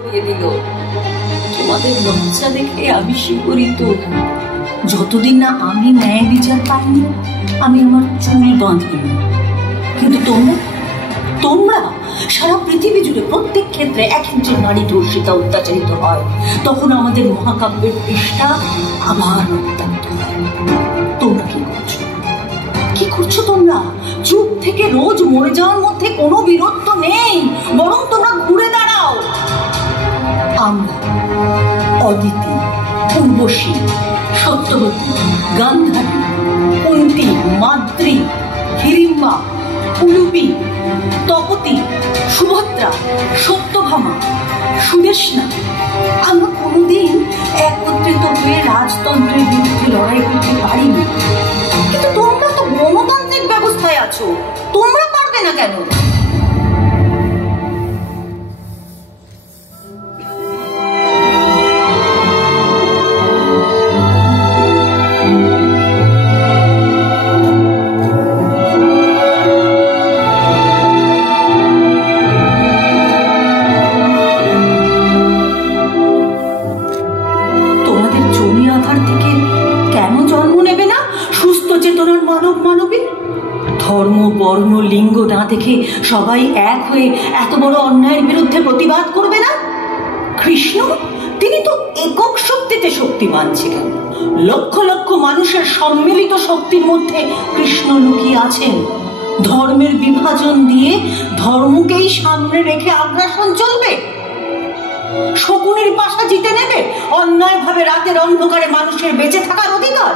দিল। তোমাদের লজ্জা দেখে আমি শিহরিত। যতদিন না আমি ন্যায় বিচার পাইনি আমি আমার চুল বাঁধিনি। কিন্তু তোমরা তোমরা সারা পৃথিবী জুড়ে প্রত্যেক ক্ষেত্রে এক একজন নারী ধর্ষিতা অত্যাচারিত হয়, তখন আমাদের মহাকাব্যের পৃষ্ঠা আবার রক্তাক্ত হয়। তোমরা কি করছো? কি করছো তোমরা? চুপ থেকে রোজ মরে যাওয়ার মধ্যে কোনো বীরত্ব নেই, বরং তোমরা ঘুরে দাঁড়াও। আমরা অদিতি, উর্বশী, সত্যবতী, গান্ধারী, কুন্তী, মাদ্রী, হিড়িম্বা, উলুপী, তপতী, সুভদ্রা, সত্যভামা, সুদেষ্ণা, আমরা কোনোদিন একত্রিত হয়ে রাজতন্ত্রের বিরুদ্ধে লড়াই করতে পারিনি। কিন্তু তোমরা তো গণতান্ত্রিক ব্যবস্থায় আছো, তোমরা পারবে না কেন? ধর্ম, বর্ণ, লিঙ্গ না দেখে সবাই এক হয়ে এত বড় অন্যায়ের বিরুদ্ধে প্রতিবাদ করবে না? কৃষ্ণ, তিনি তো একক শক্তিতে শক্তিমান ছিলেন। লক্ষ লক্ষ মানুষের সম্মিলিত শক্তির মধ্যে কৃষ্ণ লুকিয়ে আছেন। ধর্মের বিভাজন দিয়ে ধর্মকেই সামনে রেখে আগ্রাসন চলবে? শকুনির পাশা জিতে নেবে অন্যায়ভাবে রাতের অন্ধকারে মানুষের বেঁচে থাকার অধিকার?